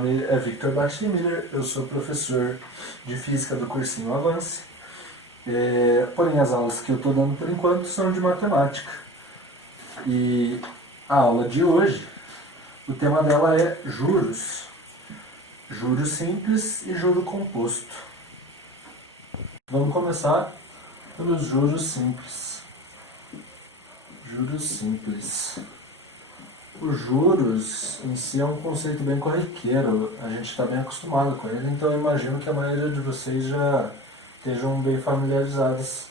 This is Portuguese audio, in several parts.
nome é Victor Batmiller, eu sou professor de Física do cursinho Avance, porém as aulas que eu estou dando por enquanto são de matemática. E a aula de hoje, o tema dela é juros, juros simples e juro composto. Vamos começar pelos juros simples. Juros simples. Os juros em si é um conceito bem corriqueiro, a gente está bem acostumado com ele, então eu imagino que a maioria de vocês já estejam bem familiarizados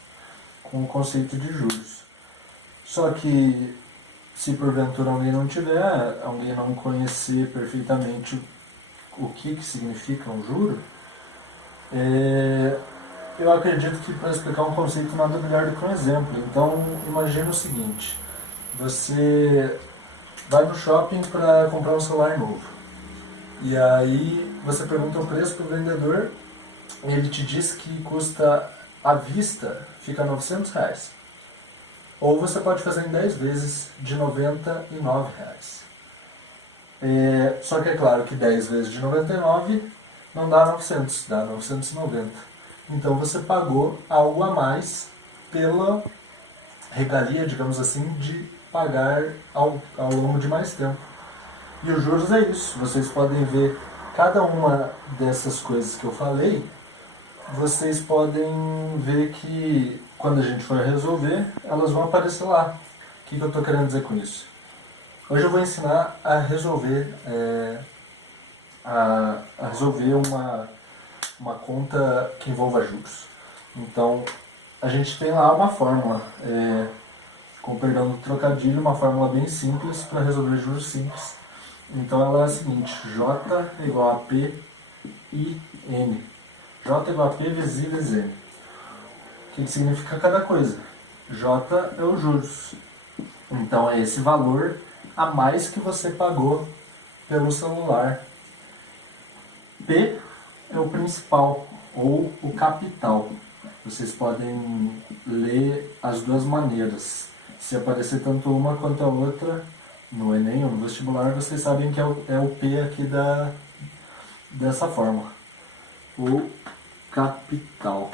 com o conceito de juros. Só que, se porventura alguém não tiver, alguém não conhecer perfeitamente o que significa um juro, eu acredito que para explicar um conceito nada melhor do que um exemplo. Então, imagine o seguinte: você vai no shopping para comprar um celular novo. E aí você pergunta o preço para o vendedor, ele te diz que custa à vista, fica R$900. Ou você pode fazer em 10 vezes de R$99. Só que é claro que 10 vezes de 99 não dá 900, dá 990. Então você pagou algo a mais pela regalia, digamos assim, de pagar ao longo de mais tempo. E os juros é isso. Vocês podem ver cada uma dessas coisas que eu falei, vocês podem ver que quando a gente for resolver, elas vão aparecer lá. O que eu estou querendo dizer com isso? Hoje eu vou ensinar a resolver, uma conta que envolva juros. Então, a gente tem lá uma fórmula, com perdão do trocadilho, uma fórmula bem simples para resolver juros simples. Então ela é a seguinte: J igual a P I N. J igual a P vezes I vezes N. O que significa cada coisa? J é os juros. Então é esse valor a mais que você pagou pelo celular. P é o principal, ou o capital. Vocês podem ler as duas maneiras. Se aparecer tanto uma quanto a outra no Enem ou no vestibular, vocês sabem que é o P aqui dessa forma. O capital.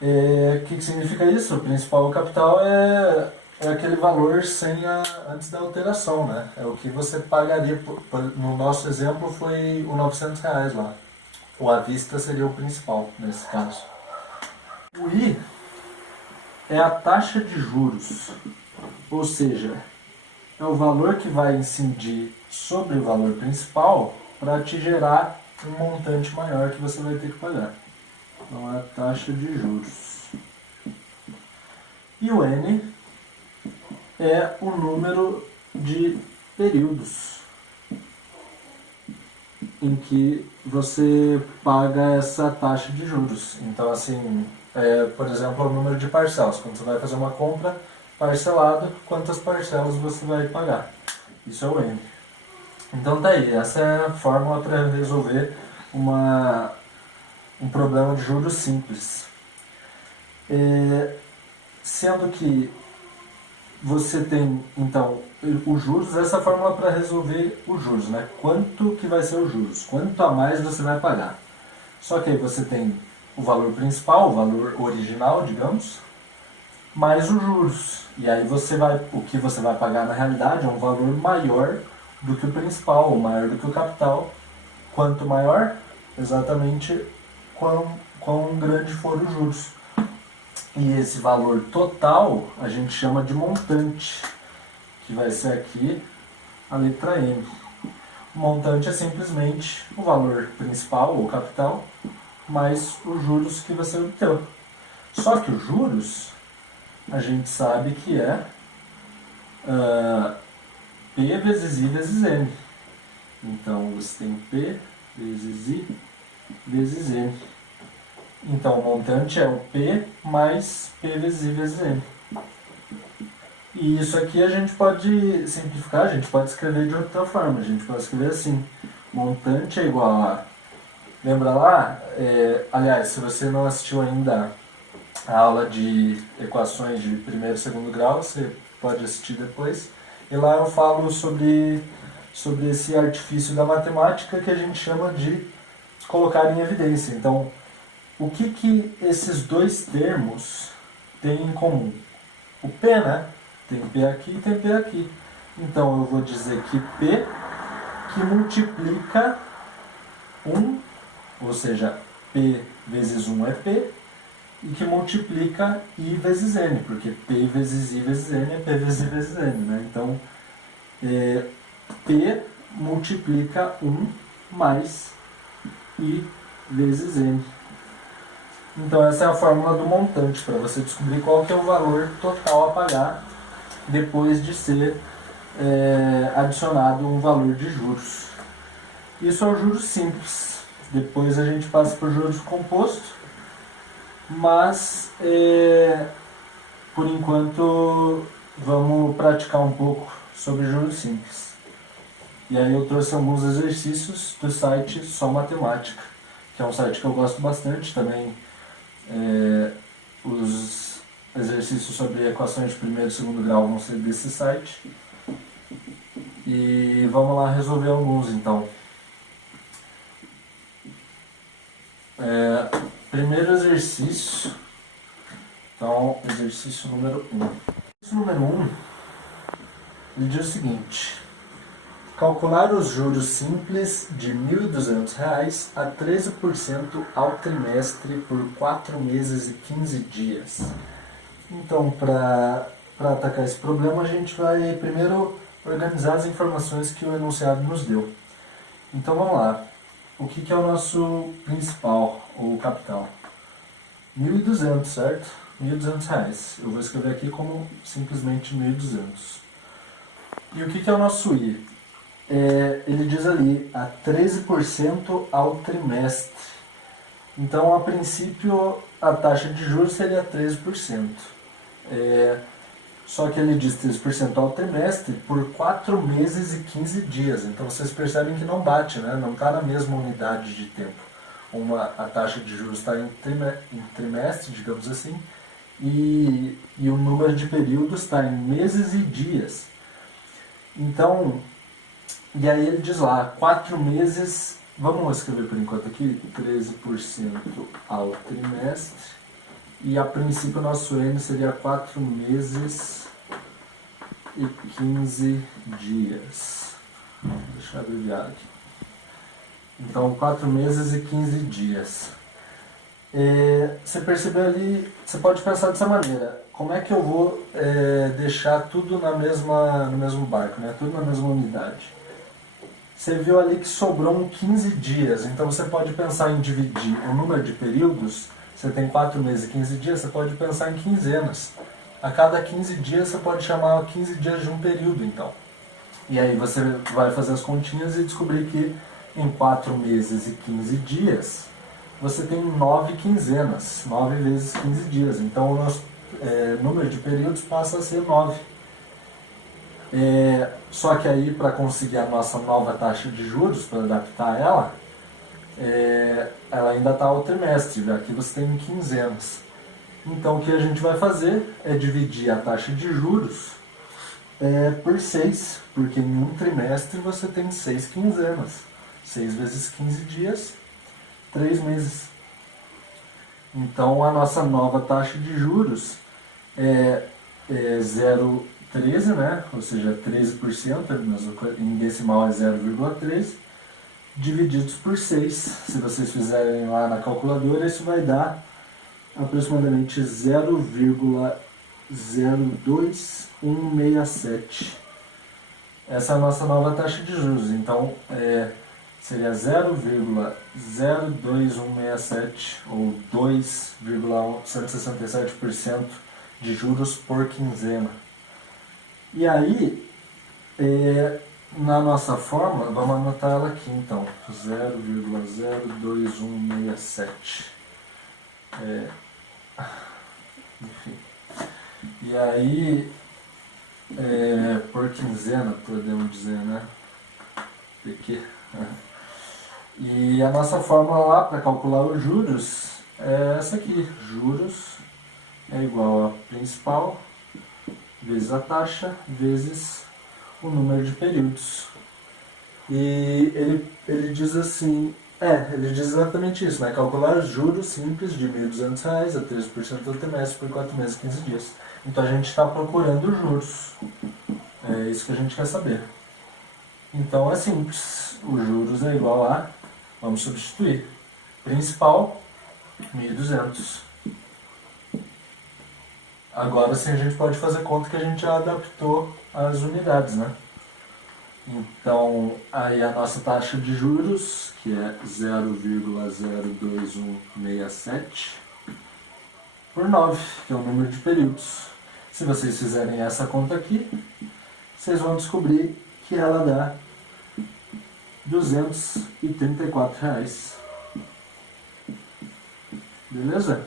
O que significa isso? O principal, o capital é aquele valor sem antes da alteração, né? É o que você pagaria, no nosso exemplo foi o R$900 lá. O à vista seria o principal, nesse caso. O I é a taxa de juros, ou seja, é o valor que vai incidir sobre o valor principal para te gerar um montante maior que você vai ter que pagar. Então é a taxa de juros. E o N é o número de períodos em que você paga essa taxa de juros. Então, assim, por exemplo, o número de parcelas. Quando você vai fazer uma compra parcelado, quantas parcelas você vai pagar. Isso é o N. Então tá aí, essa é a fórmula para resolver um problema de juros simples. Sendo que você tem, então, os juros, essa fórmula para resolver os juros, né? Quanto que vai ser os juros? Quanto a mais você vai pagar? Só que aí você tem o valor principal, o valor original, digamos, mais os juros. E aí o que você vai pagar na realidade é um valor maior do que o principal, ou maior do que o capital. Quanto maior, exatamente quão grande foram os juros. E esse valor total a gente chama de montante, que vai ser aqui a letra M. O montante é simplesmente o valor principal, ou capital, mais os juros que você obteve. Só que os juros, a gente sabe que é P vezes I vezes M. Então você tem P vezes I vezes M. Então o montante é o P mais P vezes I vezes M. E isso aqui a gente pode simplificar, a gente pode escrever de outra forma. A gente pode escrever assim: montante é igual a... Lembra lá? Aliás, se você não assistiu ainda a aula de equações de primeiro e segundo grau, você pode assistir depois. E lá eu falo sobre sobre esse artifício da matemática que a gente chama de colocar em evidência. Então, o que esses dois termos têm em comum? O P, né? Tem P aqui e tem P aqui. Então, eu vou dizer que P que multiplica 1, ou seja, P vezes 1 é P, e que multiplica I vezes N, porque P vezes I vezes N é P vezes I vezes N, né? Então, P multiplica 1 mais I vezes N. Então, essa é a fórmula do montante, para você descobrir qual que é o valor total a pagar depois de ser adicionado um valor de juros. Isso é o juros simples. Depois a gente passa para o juros composto, mas por enquanto vamos praticar um pouco sobre juros simples. E aí eu trouxe alguns exercícios do site Só Matemática, que é um site que eu gosto bastante também. Os exercícios sobre equações de primeiro e segundo grau vão ser desse site. E vamos lá resolver alguns então. Primeiro exercício. Então, exercício número 1. Exercício número 1, ele diz o seguinte: calcular os juros simples de R$ 1.200 a 13% ao trimestre por 4 meses e 15 dias. Então, para atacar esse problema, a gente vai primeiro organizar as informações que o enunciado nos deu. Então, vamos lá. O que é o nosso principal, ou capital? 1.200, certo? R$1.200. Eu vou escrever aqui como simplesmente 1.200. E o que é o nosso I? Ele diz ali, a 13% ao trimestre. Então, a princípio, a taxa de juros seria 13%. Só que ele diz 13% ao trimestre por 4 meses e 15 dias. Então, vocês percebem que não bate, né? Não está na mesma unidade de tempo. A taxa de juros está em trimestre, digamos assim, e o número de períodos está em meses e dias. Então, e aí ele diz lá, 4 meses, vamos escrever por enquanto aqui, 13% ao trimestre, e a princípio o nosso N seria 4 meses e 15 dias. Deixa eu abreviar aqui. Então, 4 meses e 15 dias. Você percebeu ali, você pode pensar dessa maneira: como é que eu vou deixar tudo no mesmo barco, né? Tudo na mesma unidade? Você viu ali que sobrou 15 dias, então você pode pensar em dividir o número de períodos. Você tem 4 meses e 15 dias, você pode pensar em quinzenas. A cada 15 dias você pode chamar 15 dias de um período, então. E aí você vai fazer as continhas e descobrir que em 4 meses e 15 dias você tem 9 quinzenas, 9 vezes 15 dias. Então o nosso número de períodos passa a ser 9. Só que aí, para conseguir a nossa nova taxa de juros, para adaptar ela, ela ainda está ao trimestre, aqui você tem quinzenas. Então o que a gente vai fazer é dividir a taxa de juros por 6, porque em um trimestre você tem 6 quinzenas. 6 vezes 15 dias, 3 meses. Então a nossa nova taxa de juros é 0,13, né? Ou seja, 13%, em decimal é 0,13, divididos por 6. Se vocês fizerem lá na calculadora, isso vai dar aproximadamente 0,02167. Essa é a nossa nova taxa de juros. Então, seria 0,02167 ou 2,167% de juros por quinzena. E aí, na nossa fórmula, vamos anotar ela aqui então, 0,02167. Enfim. E aí, por quinzena, podemos dizer, né? PQ. E a nossa fórmula lá para calcular os juros é essa aqui. Juros é igual a principal vezes a taxa vezes o número de períodos. E ele diz assim, ele diz exatamente isso, né? Calcular os juros simples de R$ 1.200 a 13% do trimestre por 4 meses e 15 dias. Então a gente está procurando os juros. É isso que a gente quer saber. Então é simples. Os juros é igual a, vamos substituir, principal, 1.200. Agora sim a gente pode fazer conta que a gente já adaptou as unidades, né? Então, aí a nossa taxa de juros, que é 0,02167 por 9, que é o número de períodos. Se vocês fizerem essa conta aqui, vocês vão descobrir que ela dá R$ 234. Beleza?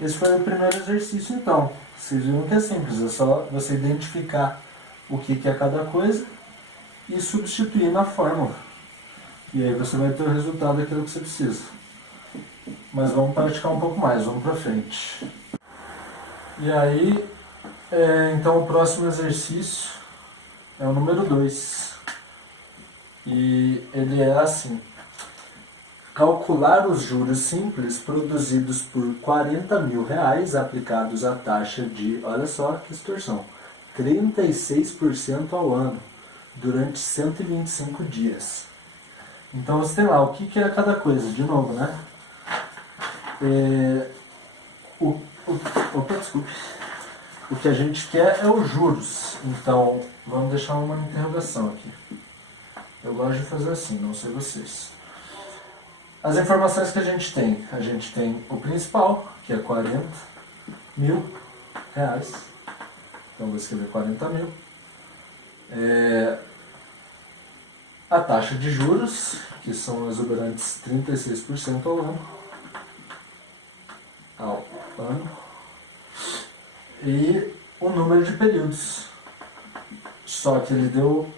Esse foi o primeiro exercício, então. Vocês viram que é simples, é só você identificar o que é cada coisa e substituir na fórmula. E aí você vai ter o resultado daquilo que você precisa. Mas vamos praticar um pouco mais, vamos para frente. E aí, então o próximo exercício é o número 2. E ele é assim. Calcular os juros simples produzidos por R$ 40.000 aplicados à taxa de, olha só que extorsão, 36% ao ano, durante 125 dias. Então você tem lá o que é cada coisa, de novo, né? Desculpe. O que a gente quer é os juros. Então, vamos deixar uma interrogação aqui. Eu gosto de fazer assim, não sei vocês. As informações que a gente tem o principal, que é R$ 40.000. Então, vou escrever 40.000. A taxa de juros, que são exuberantes 36% ao ano. E o número de períodos. Só que ele deu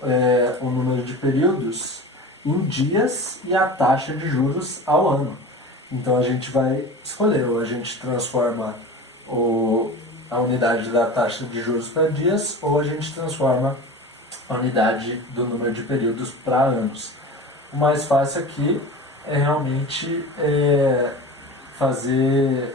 o número de períodos em dias e a taxa de juros ao ano. Então a gente vai escolher, ou a gente transforma a unidade da taxa de juros para dias, ou a gente transforma a unidade do número de períodos para anos. O mais fácil aqui é realmente fazer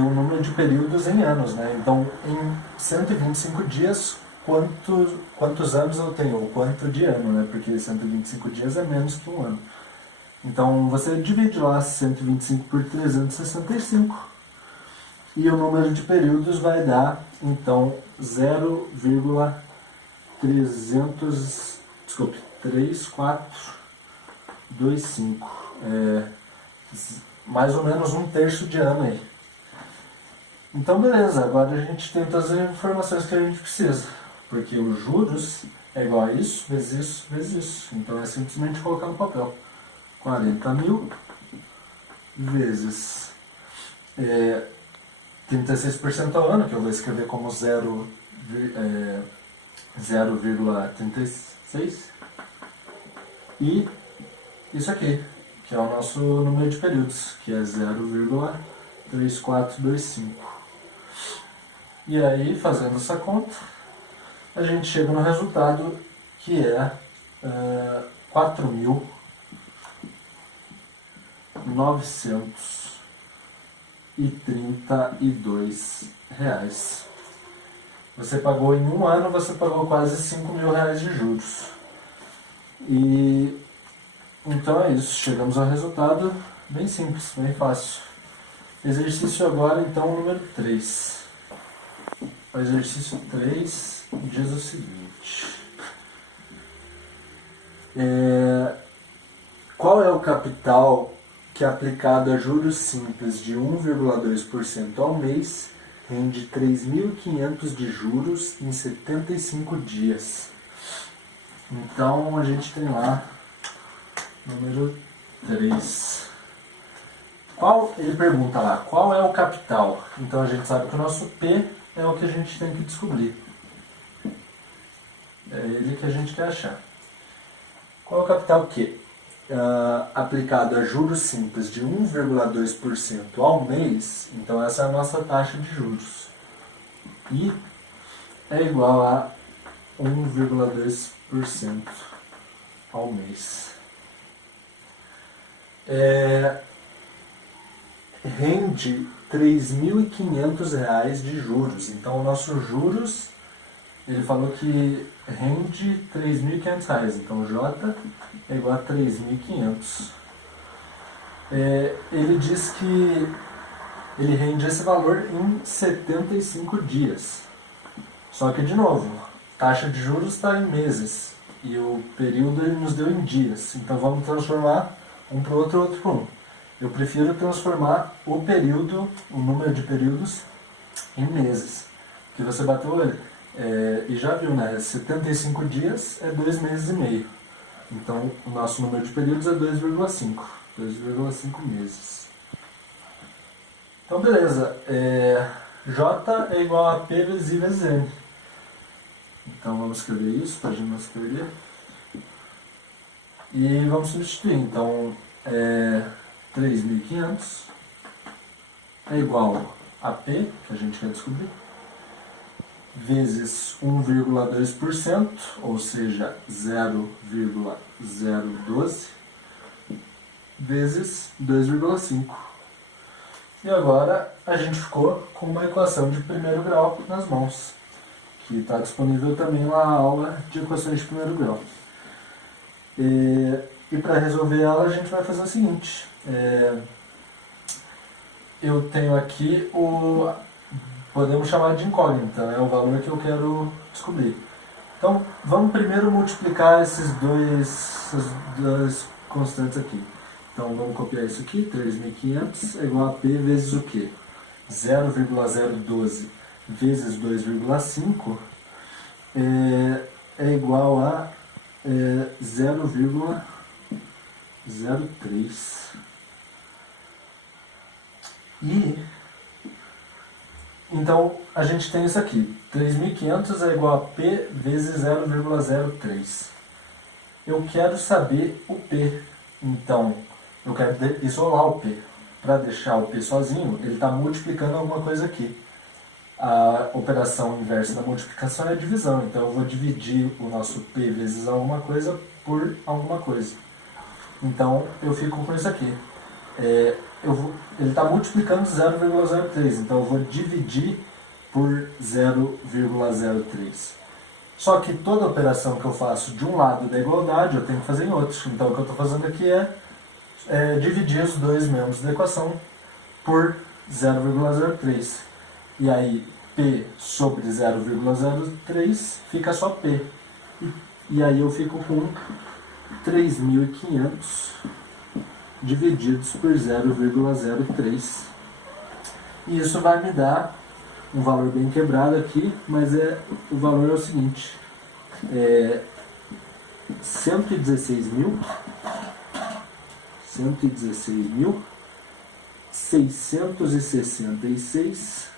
o número de períodos em anos, né? Então, em 125 dias, quantos anos eu tenho? Ou quanto de ano, né? Porque 125 dias é menos que um ano. Então, você divide lá 125 por 365 e o número de períodos vai dar, então, 3425. Mais ou menos um terço de ano aí. Então beleza, agora a gente tem todas as informações que a gente precisa. Porque os juros é igual a isso, vezes isso, vezes isso. Então é simplesmente colocar no papel. 40.000 vezes 36% ao ano, que eu vou escrever como 0,36. E isso aqui, que é o nosso número de períodos, que é 0,3425. E aí, fazendo essa conta, a gente chega no resultado que é R$ 4.932. Você pagou em um ano, você pagou quase R$ 5.000 de juros. E então é isso, chegamos ao resultado bem simples, bem fácil. Exercício agora, então, número 3. O exercício 3 diz o seguinte. Qual é o capital que, aplicado a juros simples de 1,2% ao mês, rende 3.500 de juros em 75 dias? Então, a gente tem lá, número 3. Ele pergunta lá, qual é o capital? Então a gente sabe que o nosso P é o que a gente tem que descobrir. É ele que a gente quer achar. Qual é o capital que, aplicado a juros simples de 1,2% ao mês, então essa é a nossa taxa de juros. E é igual a 1,2% ao mês. Rende R$ 3.500 de juros. Então o nosso juros, ele falou que rende R$ 3.500. Então J é igual a 3.500. Ele diz que ele rende esse valor em 75 dias. Só que, de novo, taxa de juros está em meses e o período ele nos deu em dias. Então vamos transformar um para o outro, outro para um. Eu prefiro transformar o período, o número de períodos, em meses. Que você bateu o olho. E já viu, né? 75 dias é 2 meses e meio. Então o nosso número de períodos é 2,5. 2,5 meses. Então beleza. J é igual a P vezes I vezes N. Então vamos escrever isso para a gente não se perder. E vamos substituir. Então 3.500 é igual a P, que a gente quer descobrir, vezes 1,2%, ou seja, 0,012, vezes 2,5. E agora a gente ficou com uma equação de primeiro grau nas mãos, que está disponível também na aula de equações de primeiro grau. E para resolver ela a gente vai fazer o seguinte. Eu tenho aqui podemos chamar de incógnita, é o valor que eu quero descobrir. Então vamos primeiro multiplicar essas duas constantes aqui. Então vamos copiar isso aqui, 3.500 é igual a P vezes o quê? 0,012 vezes 2,5 é igual a 0,03. E então a gente tem isso aqui, 3.500 é igual a P vezes 0,03. Eu quero saber o P, então eu quero isolar o P. Para deixar o P sozinho, ele está multiplicando alguma coisa aqui. A operação inversa da multiplicação é a divisão, então eu vou dividir o nosso P vezes alguma coisa por alguma coisa. Então eu fico com isso aqui. Ele está multiplicando 0,03, então eu vou dividir por 0,03. Só que toda operação que eu faço de um lado da igualdade eu tenho que fazer em outro. Então o que eu estou fazendo aqui é dividir os dois membros da equação por 0,03. E aí P sobre 0,03 fica só P. E aí eu fico com 3.500 divididos por 0,03. E isso vai me dar um valor bem quebrado aqui, mas o valor é o seguinte. 116.666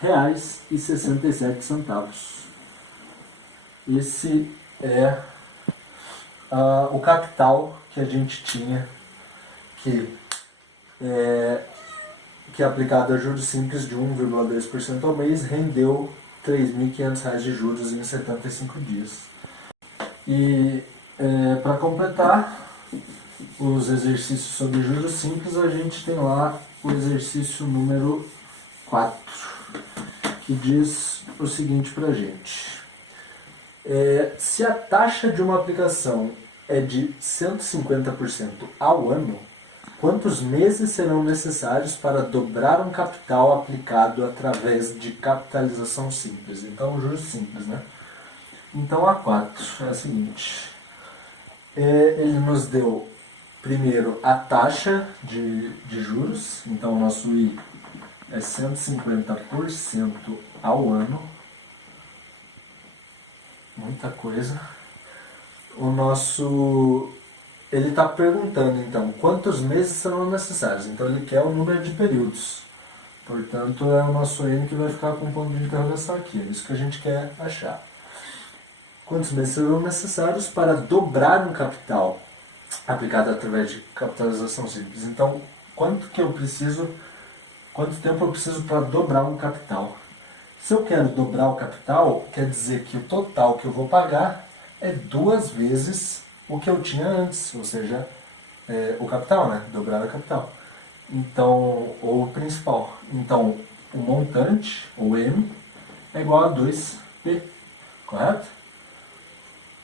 reais e 67 centavos. Esse é o capital que a gente tinha que aplicado a juros simples de 1,2% ao mês rendeu R$ 3.500 de juros em 75 dias. E para completar os exercícios sobre juros simples, a gente tem lá o exercício número 4, que diz o seguinte para a gente. Se a taxa de uma aplicação é de 150% ao ano, quantos meses serão necessários para dobrar um capital aplicado através de capitalização simples? Então, juros simples, né? Então, a 4 é a seguinte. Ele nos deu, primeiro, a taxa de juros. Então, o nosso I é 150% ao ano. Muita coisa. Ele está perguntando, então, quantos meses serão necessários. Então, ele quer o número de períodos. Portanto, é o nosso N que vai ficar com um ponto de interrogação aqui. É isso que a gente quer achar. Quantos meses serão necessários para dobrar um capital aplicado através de capitalização simples? Então, quanto tempo eu preciso para dobrar um capital? Se eu quero dobrar o capital, quer dizer que o total que eu vou pagar é 2 vezes o que eu tinha antes, ou seja, o capital, né? Dobrar o capital. Então, ou o principal. Então, o montante, ou M, é igual a 2P, correto?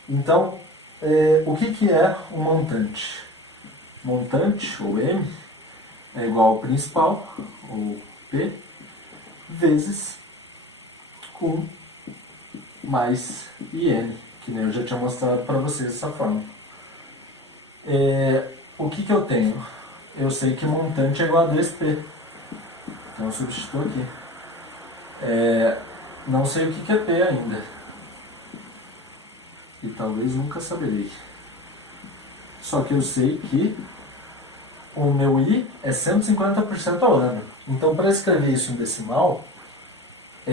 Então, o que é o montante? Montante, ou M, é igual ao principal, ou P, vezes 1 mais IN, que nem eu já tinha mostrado para vocês essa forma. O que eu tenho? Eu sei que montante é igual a 2P, então eu substituo aqui. Não sei o que é P ainda, e talvez nunca saberei. Só que eu sei que o meu I é 150% ao ano. Então, para escrever isso em decimal,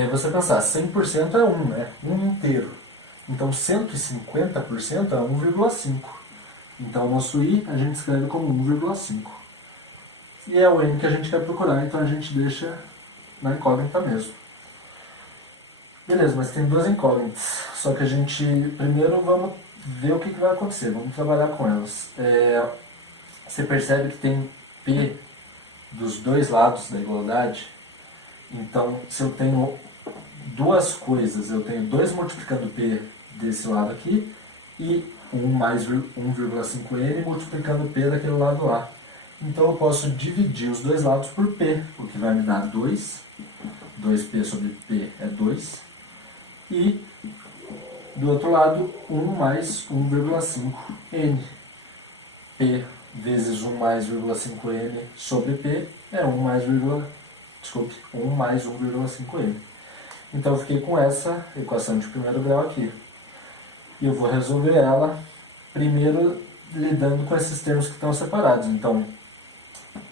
você pensar, 100% é 1, né? 1 inteiro. Então, 150% é 1,5. Então, o nosso I a gente escreve como 1,5. E é o N que a gente quer procurar, então a gente deixa na incógnita mesmo. Beleza, mas tem duas incógnitas. Só que a gente, primeiro, vamos ver o que vai acontecer. Vamos trabalhar com elas. Você percebe que tem P dos dois lados da igualdade. Então, se eu tenho duas coisas, eu tenho 2 multiplicando P desse lado aqui e 1 mais 1,5N multiplicando P daquele lado lá. Então eu posso dividir os dois lados por P, o que vai me dar 2. 2P sobre P é 2. E do outro lado, 1 mais 1,5N. P vezes 1 mais 1,5N sobre P é 1 mais 1,5N. Então eu fiquei com essa equação de primeiro grau aqui. E eu vou resolver ela primeiro lidando com esses termos que estão separados. Então,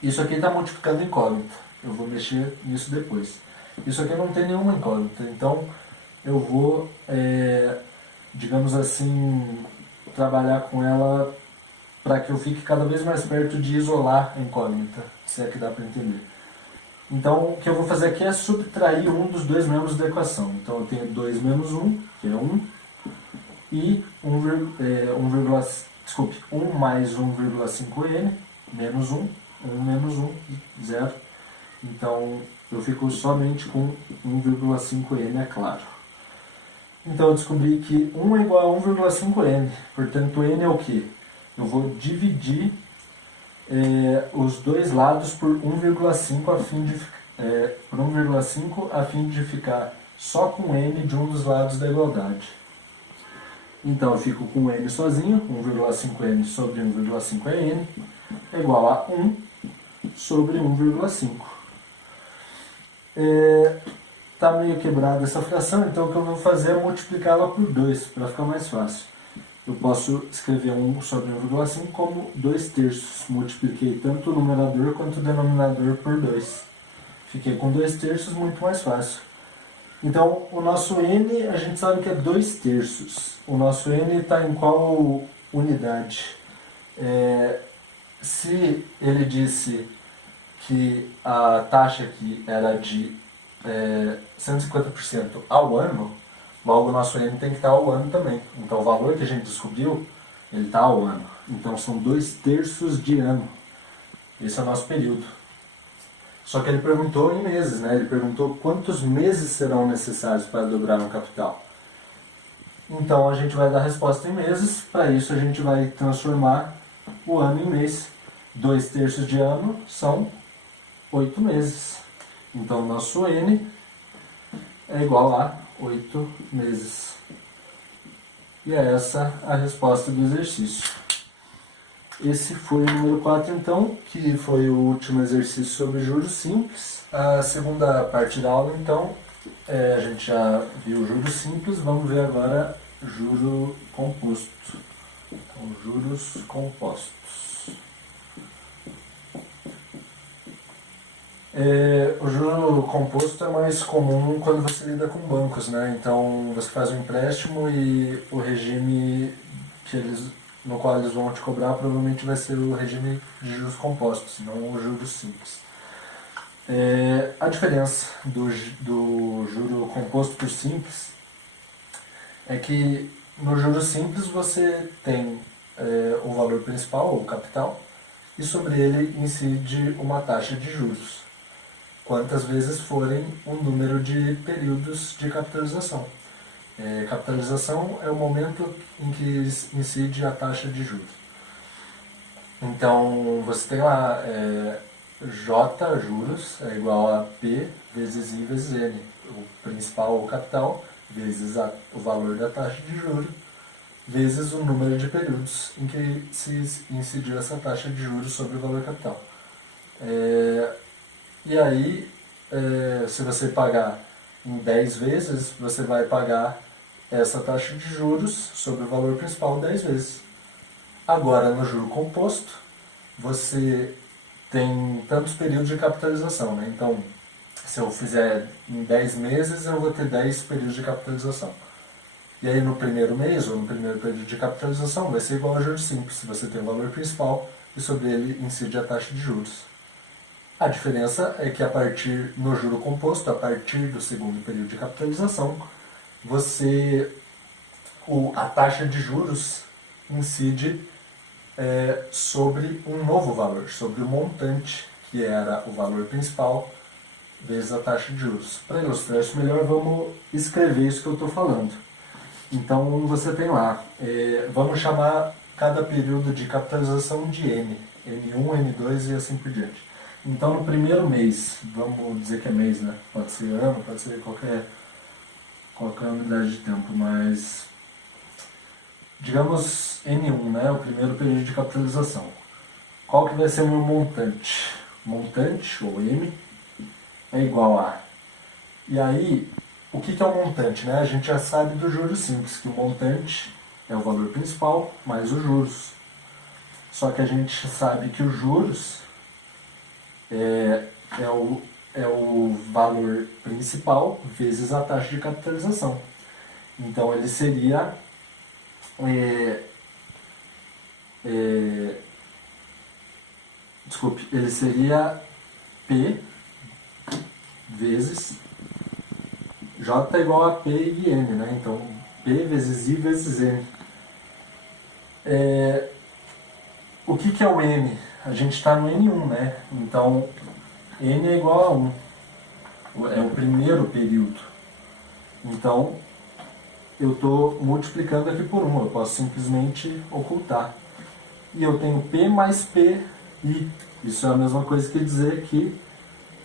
isso aqui está multiplicando incógnita. Eu vou mexer nisso depois. Isso aqui não tem nenhuma incógnita. Então, eu vou, digamos assim, trabalhar com ela para que eu fique cada vez mais perto de isolar a incógnita, se é que dá para entender. Então, o que eu vou fazer aqui é subtrair um dos dois membros da equação. Então, eu tenho 2 menos 1, que é 1, e 1 mais 1,5N, menos 1, 1 menos 1, 0. Então, eu fico somente com 1,5N, é claro. Então, eu descobri que 1 é igual a 1,5N. Portanto, N é o quê? Eu vou dividir os dois lados por 1,5 a fim de ficar só com N de um dos lados da igualdade. Então eu fico com N sozinho, 1,5N sobre 1,5 é N, é igual a 1 sobre 1,5. Está meio quebrada essa fração, então o que eu vou fazer é multiplicá-la por 2, para ficar mais fácil. Eu posso escrever 1 sobre 1,5 como 2 terços. Multipliquei tanto o numerador quanto o denominador por 2. Fiquei com 2 terços, muito mais fácil. Então, o nosso N, a gente sabe que é 2 terços. O nosso N está em qual unidade? Se ele disse que a taxa aqui era de 150% ao ano, logo o nosso N tem que estar ao ano também. Então o valor que a gente descobriu, ele está ao ano. Então são 2 terços de ano. Esse é o nosso período. Só que ele perguntou em meses, né? Ele perguntou quantos meses serão necessários para dobrar um capital. Então a gente vai dar a resposta em meses. Para isso a gente vai transformar o ano em mês. 2 terços de ano são 8 meses. Então nosso N é igual a 8 meses. E é essa a resposta do exercício. Esse foi o número 4, então, que foi o último exercício sobre juros simples. A segunda parte da aula, então, a gente já viu juros simples, vamos ver agora juro composto. Então, juros compostos. O juro composto é mais comum quando você lida com bancos, né? Então você faz um empréstimo e o regime no qual eles vão te cobrar provavelmente vai ser o regime de juros compostos, não o juros simples. A diferença do juro composto por simples é que no juro simples você tem o valor principal, ou capital, e sobre ele incide uma taxa de juros, quantas vezes forem o número de períodos de capitalização. Capitalização é o momento em que incide a taxa de juros. Então, você tem lá J, juros, é igual a P vezes I vezes N, o principal ou capital, vezes o valor da taxa de juros, vezes o número de períodos em que se incidiu essa taxa de juros sobre o valor capital. E aí, se você pagar em 10 vezes, você vai pagar essa taxa de juros sobre o valor principal 10 vezes. Agora, no juro composto, você tem tantos períodos de capitalização, né? Então, se eu fizer em 10 meses, eu vou ter 10 períodos de capitalização. E aí, no primeiro mês, ou no primeiro período de capitalização, vai ser igual a juros simples. Você tem o valor principal e sobre ele incide a taxa de juros. A diferença é que no juro composto, a partir do segundo período de capitalização, a taxa de juros incide sobre um novo valor, sobre o montante, que era o valor principal, vezes a taxa de juros. Para ilustrar isso melhor, vamos escrever isso que eu estou falando. Então, você tem lá, vamos chamar cada período de capitalização de N, N1, N2 e assim por diante. Então, no primeiro mês, vamos dizer que é mês, né? Pode ser ano, pode ser qualquer unidade de tempo, mas digamos N1, né? O primeiro período de capitalização. Qual que vai ser o meu montante? Montante, ou M, é igual a... E aí, o que é o montante, né? A gente já sabe do juros simples, que o montante é o valor principal mais os juros. Só que a gente sabe que os juros é o valor principal vezes a taxa de capitalização. Então, ele seria ele seria P vezes J é igual a P e N, né? Então, P vezes I vezes N. O que é o N? A gente está no N1, né? Então, N é igual a 1. É o primeiro período. Então, eu estou multiplicando aqui por 1. Eu posso simplesmente ocultar. E eu tenho P mais PI. Isso é a mesma coisa que dizer que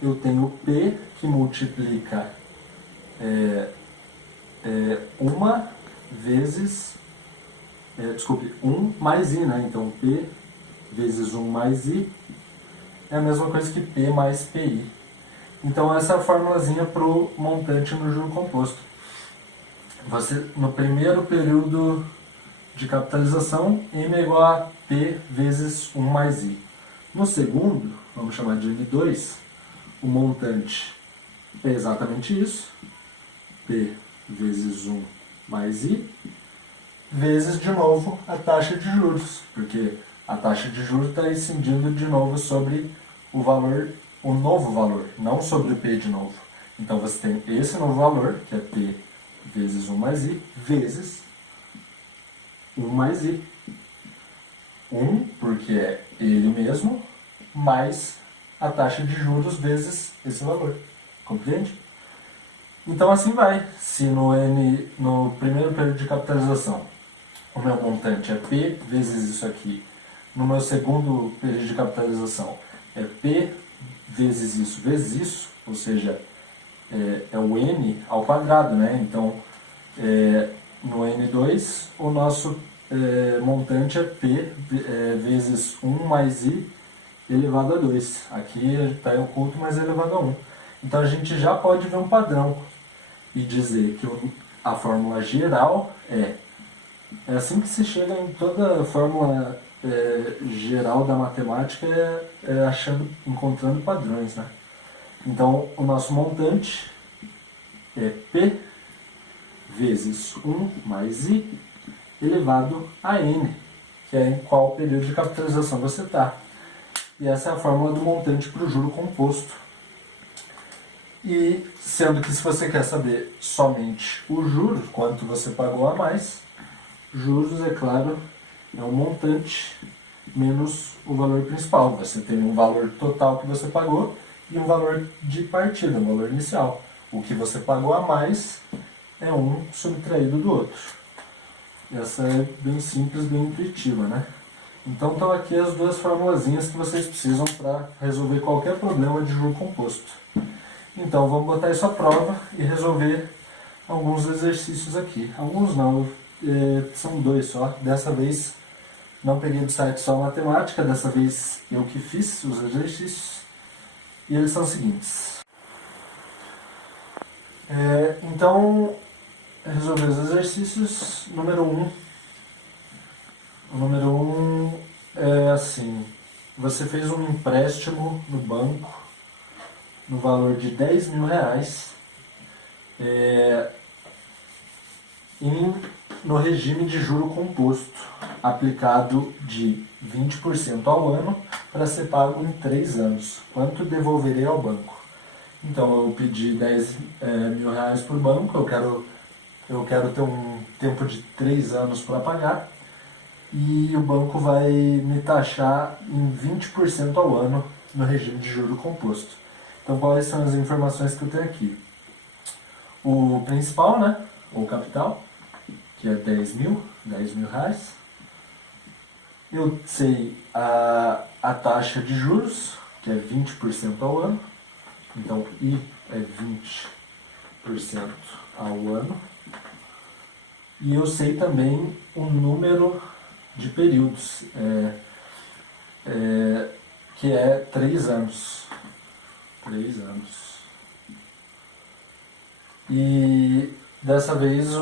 eu tenho P que multiplica 1 mais I, né? Então, P vezes 1 mais I é a mesma coisa que P mais PI. Então, essa é a formulazinha para o montante no juro composto. No primeiro período de capitalização, M é igual a P vezes 1 mais I. No segundo, vamos chamar de M2, o montante é exatamente isso. P vezes 1 mais I, vezes, de novo, a taxa de juros, porque a taxa de juros está incidindo de novo sobre o novo valor, não sobre o P de novo. Então, você tem esse novo valor, que é P vezes 1 mais I, vezes 1 mais I. 1, porque é ele mesmo, mais a taxa de juros vezes esse valor. Compreende? Então, assim vai. Se no primeiro período de capitalização o meu montante é P vezes isso aqui, no meu segundo período de capitalização é P vezes isso, ou seja, é o N ao quadrado, né? Então, no N2, o nosso montante é P vezes 1 mais I elevado a 2. Aqui está oculto, mas é elevado a 1. Então, a gente já pode ver um padrão e dizer que a fórmula geral é assim que se chega em toda a fórmula geral da matemática, encontrando padrões, né? Então, o nosso montante é P vezes 1 mais I elevado a N, que é em qual período de capitalização você está. E essa é a fórmula do montante para o juro composto. E sendo que se você quer saber somente o juros, quanto você pagou a mais, juros, é claro, é o montante menos o valor principal. Você tem um valor total que você pagou e um valor de partida, um valor inicial. O que você pagou a mais é um subtraído do outro. Essa é bem simples, bem intuitiva, né? Então estão aqui as duas formulazinhas que vocês precisam para resolver qualquer problema de juro composto. Então vamos botar isso à prova e resolver alguns exercícios aqui. Alguns não, são dois só. Dessa vez não peguei do site só a matemática, dessa vez eu que fiz os exercícios. E eles são os seguintes. Então, resolver os exercícios. Número 1. O número 1 é assim. Você fez um empréstimo no banco no valor de R$10.000 no regime de juro composto, aplicado de 20% ao ano para ser pago em 3 anos. Quanto devolverei ao banco? Então eu pedi R$10.000 por banco, eu quero ter um tempo de 3 anos para pagar e o banco vai me taxar em 20% ao ano no regime de juro composto. Então quais são as informações que eu tenho aqui? O principal, né? Ou capital, que é R$10.000. Eu sei a taxa de juros, que é 20% ao ano. Então, I é 20% ao ano. E eu sei também o número de períodos, que é 3 anos. 3 anos. E dessa vez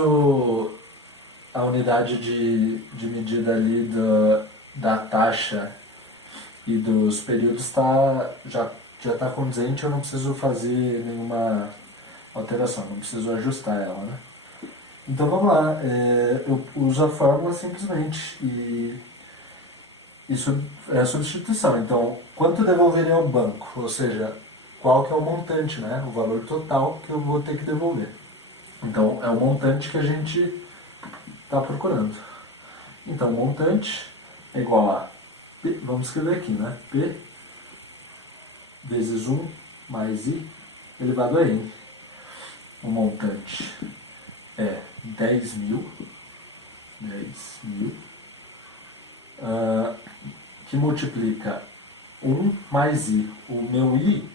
a unidade de medida ali da taxa e dos períodos já está condizente, eu não preciso fazer nenhuma alteração, não preciso ajustar ela, né? Então vamos lá, eu uso a fórmula simplesmente e isso é a substituição. Então, quanto devolverei ao banco? Ou seja, qual que é o montante, né? O valor total que eu vou ter que devolver. Então, é o montante que a gente está procurando. Então, o montante é igual a P, vamos escrever aqui, né? P vezes 1 mais I elevado a N. O montante é 10.000, que multiplica 1 mais I. O meu I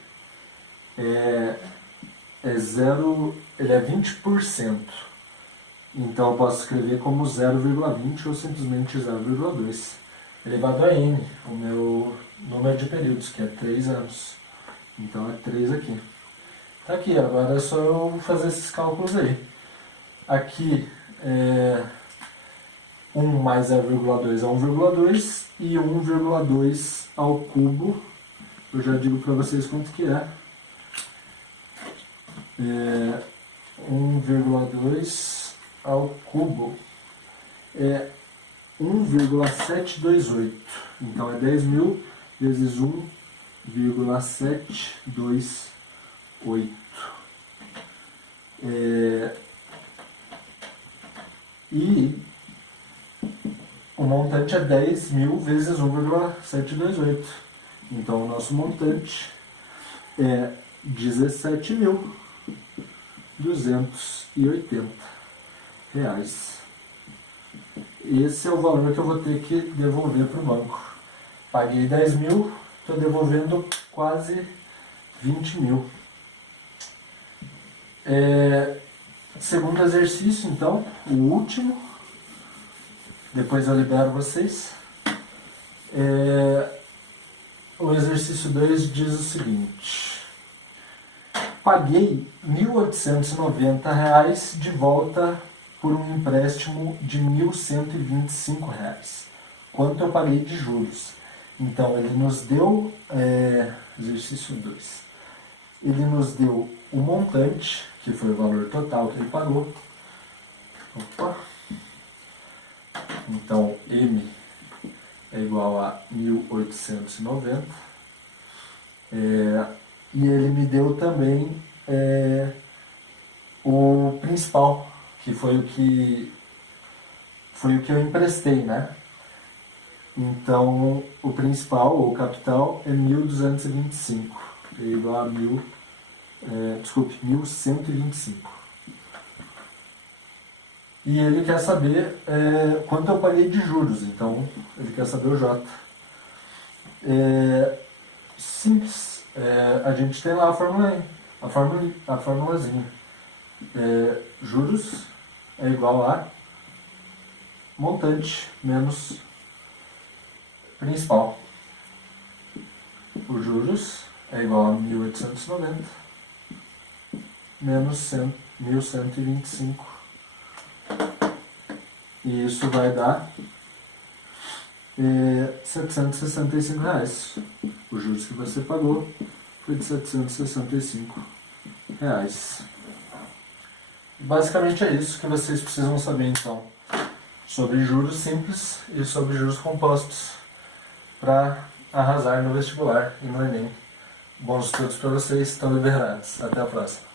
é 0, ele é 20%. Então eu posso escrever como 0,20 ou simplesmente 0,2 elevado a N, o meu número de períodos, que é 3 anos. Então é 3 aqui. Tá aqui, agora é só eu fazer esses cálculos aí. Aqui 1 mais 0,2 é 1,2 e 1,2 ao cubo, eu já digo para vocês quanto que é. 1,2 ao cubo é 1,728. Então é 10.000 vezes 1,728. E o montante é 10.000 vezes 1,728. Então o nosso montante é R$17.280. Esse é o valor que eu vou ter que devolver para o banco. Paguei 10.000, estou devolvendo quase 20.000. Segundo exercício, então, o último. Depois eu libero vocês. O exercício 2 diz o seguinte: paguei R$1.890 de volta por um empréstimo de R$1.125. Quanto eu paguei de juros? Então ele nos deu, exercício 2, ele nos deu o montante, que foi o valor total que ele pagou. Opa. Então M é igual a 1.890. E ele me deu também o principal, que foi o que eu emprestei, né? Então, o principal, ou capital, é 1.225, é igual a 1.125. E ele quer saber quanto eu paguei de juros, então ele quer saber o J. Simples, a gente tem lá a formulazinha. Juros é igual a montante menos principal. Os juros é igual a 1.890 menos 1.125. E isso vai dar R$765. Os juros que você pagou foi de R$765. Basicamente é isso que vocês precisam saber então sobre juros simples e sobre juros compostos para arrasar no vestibular e no Enem. Bons estudos para vocês, estão liberados. Até a próxima.